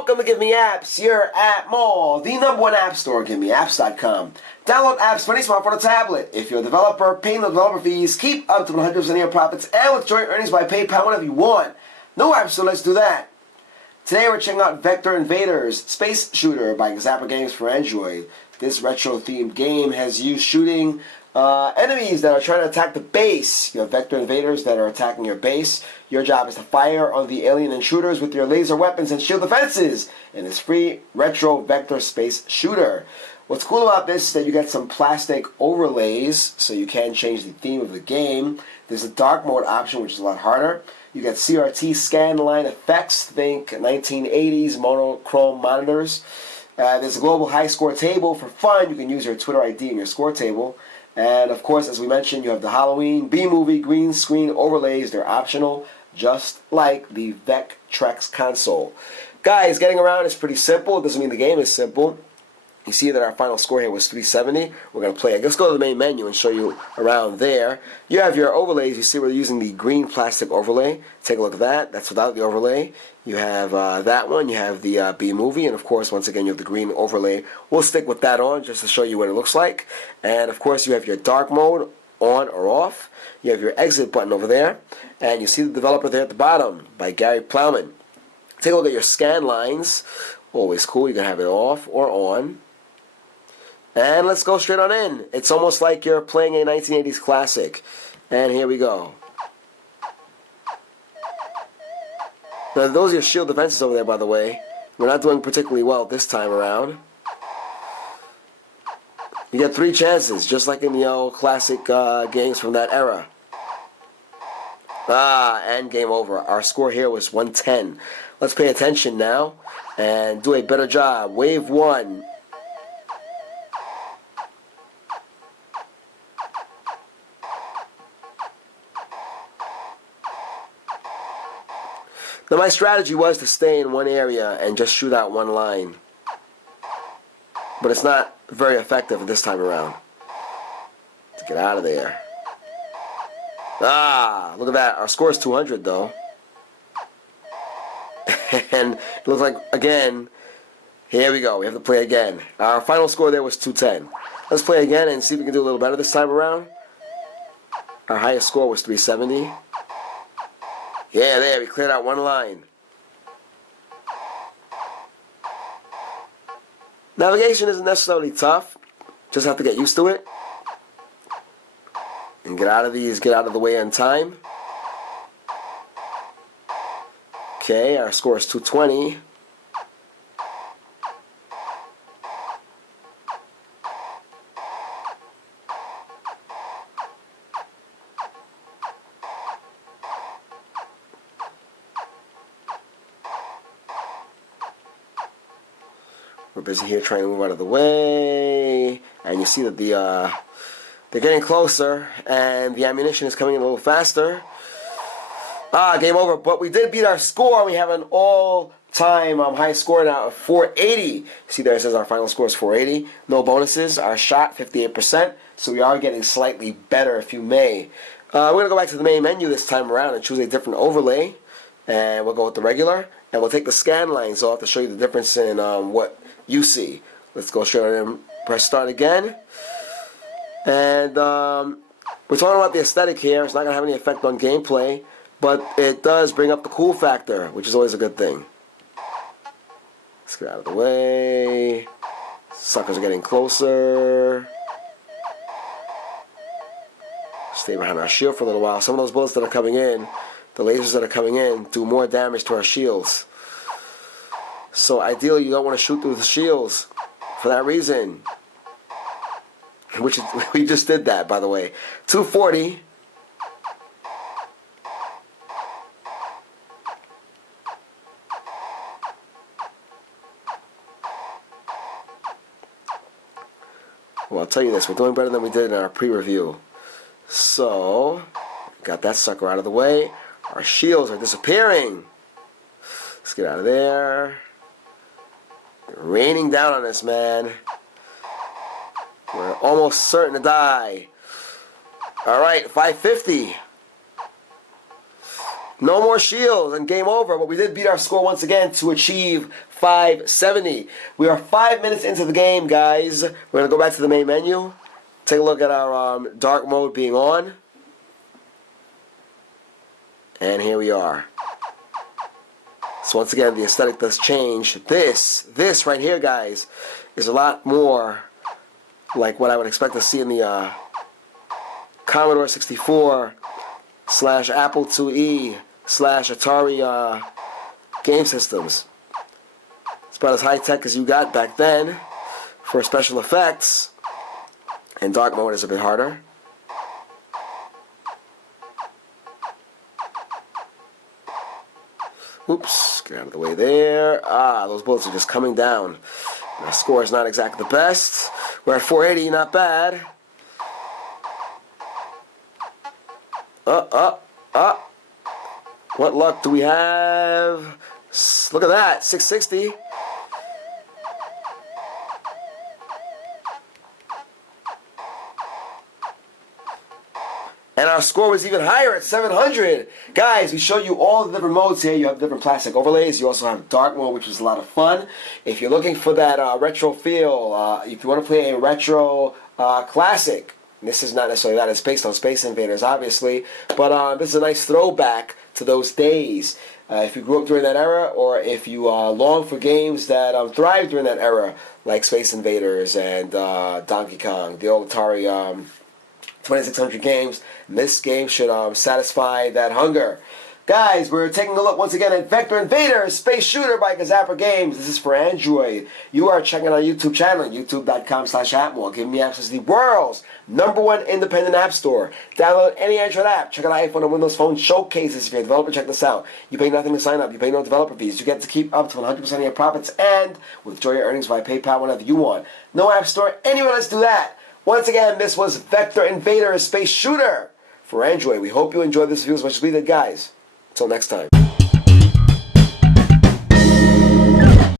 Welcome to GiveMeApps. You're at Mall, the #1 app store, GiveMeApps.com. Download apps for any smartphone or tablet. If you're a developer, pay no developer fees, keep up to 100% of your profits, and with joint earnings by PayPal whenever you want. No app store lets do that. Today we're checking out Vector Invaders, Space Shooter by Zapper Games for Android. This retro-themed game has you shooting enemies that are trying to attack the base. You have Vector Invaders that are attacking your base. Your job is to fire on the alien intruders with your laser weapons and shield defenses in this free retro vector space shooter. What's cool about this is that you get some plastic overlays so you can change the theme of the game. There's a dark mode option, which is a lot harder. You get CRT scan line effects, think 1980s monochrome monitors. There's a global high score table for fun. You can use your Twitter ID in your score table. And of course, as we mentioned, you have the Halloween, B-movie, green screen overlays. They're optional, just like the Vectrex console. Guys, getting around is pretty simple. It doesn't mean the game is simple. You see that our final score here was 370. We're going to play. Let's go to the main menu and show you around there. You have your overlays. You see we're using the green plastic overlay. Take a look at that. That's without the overlay. You have that one. You have the B-movie. And, of course, once again, you have the green overlay. We'll stick with that on just to show you what it looks like. And, of course, you have your dark mode on or off. You have your exit button over there. And you see the developer there at the bottom by Gary Plowman. Take a look at your scan lines. Always cool. You can have it off or on. And let's go straight on in. It's almost like you're playing a 1980s classic. And here we go. Now, those are your shield defenses over there, by the way. We're not doing particularly well this time around. You get 3 chances, just like in the old classic games from that era. And game over. Our score here was 110. Let's pay attention now and do a better job. Wave 1. Now my strategy was to stay in one area and just shoot out one line. But it's not very effective this time around. Let's get out of there. Look at that. Our score is 200 though. And it looks like, again, here we go. We have to play again. Our final score there was 210. Let's play again and see if we can do a little better this time around. Our highest score was 370. Yeah, there, we cleared out one line. Navigation isn't necessarily tough. Just have to get used to it. And get out of these, get out of the way on time. Okay, our score is 220. We're busy here trying to move out of the way, and you see that they're getting closer, and the ammunition is coming in a little faster. Game over, but we did beat our score. We have an all-time high score now of 480. See there it says our final score is 480. No bonuses. Our shot 58%, so we are getting slightly better, if you may. We're going to go back to the main menu this time around and choose a different overlay, and we'll go with the regular, and we'll take the scan lines off to show you the difference in what you see. Let's go straight on and press start again. And we're talking about the aesthetic here. It's not going to have any effect on gameplay, but it does bring up the cool factor, which is always a good thing. Let's get out of the way. Suckers are getting closer. Stay behind our shield for a little while. Some of those bullets that are coming in, the lasers that are coming in, do more damage to our shields. So ideally you don't want to shoot through the shields for that reason. Which is, we just did that, by the way. 240. Well, I'll tell you this, we're doing better than we did in our pre-review. So, got that sucker out of the way. Our shields are disappearing. Let's get out of there. Raining down on us, man. We're almost certain to die. Alright, 550. No more shields and game over, but we did beat our score once again to achieve 570. We are 5 minutes into the game, guys. We're going to go back to the main menu. Take a look at our dark mode being on. And here we are. So once again, the aesthetic does change. This right here, guys, is a lot more like what I would expect to see in the Commodore 64 / Apple IIe / Atari game systems. It's about as high tech as you got back then for special effects. And dark mode is a bit harder. Oops, get out of the way there. Those bullets are just coming down. My score is not exactly the best. We're at 480, not bad. What luck do we have? Look at that, 660. And our score was even higher at 700. Guys, we showed you all the different modes here. You have different plastic overlays. You also have dark mode, which is a lot of fun. If you're looking for that retro feel, if you want to play a retro classic, this is not necessarily that. It's based on Space Invaders, obviously. But this is a nice throwback to those days. If you grew up during that era, or if you long for games that thrived during that era, like Space Invaders and Donkey Kong, the old Atari 2600 games, and this game should satisfy that hunger. Guys, we're taking a look once again at Vector Invaders Space Shooter by Gazapper Games. This is for Android. You are checking out our YouTube channel, youtube.com/appmall. GiveMeApps is the world's #1 independent app store. Download any Android app. Check out iPhone and Windows Phone showcases. If you're a developer, check this out. You pay nothing to sign up. You pay no developer fees. You get to keep up to 100% of your profits and withdraw your earnings via PayPal whenever you want. No app store anywhere. Let's do that. Once again, this was Vector Invaders Space Shooter for Android. We hope you enjoyed this video as much as we did, guys. Until next time.